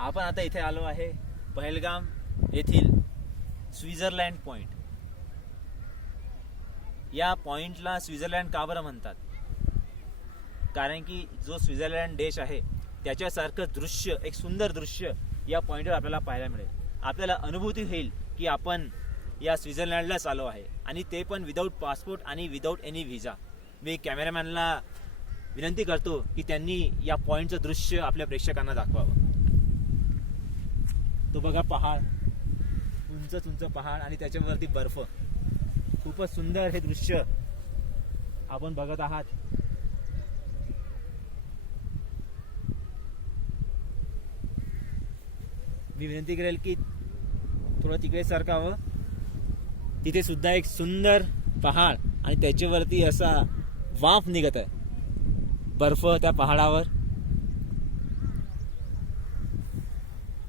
आपण आता इथे आलो आहे पहलगाम येथील स्वित्झर्लंड पॉइंट. या पॉइंटला स्वित्झर्लंड का बरं म्हणतात? कारण की जो स्वित्झर्लंड देश आहे त्याच्यासारखं दृश्य, एक सुंदर दृश्य या पॉइंटवर आपल्याला पाहायला मिळेल. आपल्याला अनुभूती होईल की आपण या स्वित्झर्लंडलाच आलो आहे, आणि ते पण विदाऊट पासपोर्ट आणि विदाऊट एनी व्हिसा. मी कॅमेरामॅनला विनंती करतो की त्यांनी या पॉइंटचं दृश्य आपल्या प्रेक्षकांना दाखवावं. तो बघा पहाड, उंच उंच पहाड आणि त्याच्यावरती बर्फ. खूपच सुंदर हे दृश्य आपण बघत आहात. मी विनंती करेल की थोडं तिकडे सरकावं. तिथे सुद्धा एक सुंदर पहाड आणि त्याच्यावरती असा वाफ निघत आहे, बर्फ त्या पहाडावर,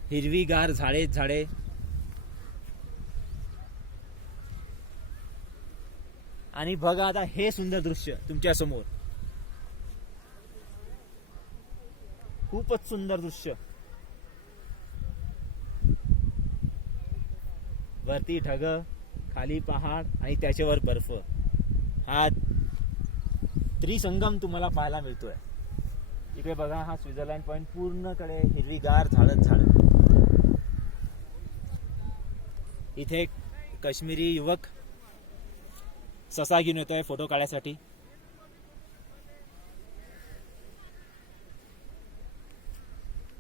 हिरवीगार झाडे. आणि बघा आता हे सुंदर दृश्य तुमच्या समोर. खूपच सुंदर दृश्य. वरती ढग, खाली पहाड आणि त्याच्यावर बर्फ. हा त्रिसंगम तुम्हाला पाहायला मिळतोय. इकडे बघा, हा स्वित्झर्लंड पॉइंट पूर्णकडे हिरवीगार झाड. इथे काश्मीरी युवक ससा घेऊन येतोय फोटो काढण्यासाठी.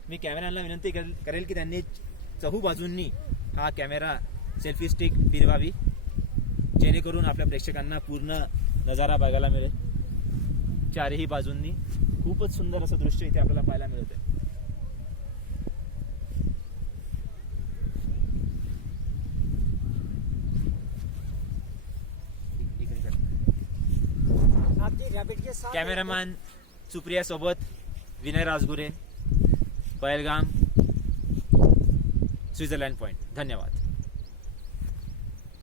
मी कॅमेराला विनंती करेल की त्यांनी चहू बाजूंनी हा कॅमेरा सेल्फी स्टिक फिरवावी, जेणेकरून आपल्या प्रेक्षकांना पूर्ण नजारा बघायला मिळेल. चारही बाजूंनी खूपच सुंदर असं दृश्य इथे आपल्याला पाहायला मिळत आहे. कॅमेरामॅन सुप्रिया सोबत विनय राजगुरे, पहलगाम, स्वित्झर्लंड पॉइंट. धन्यवाद.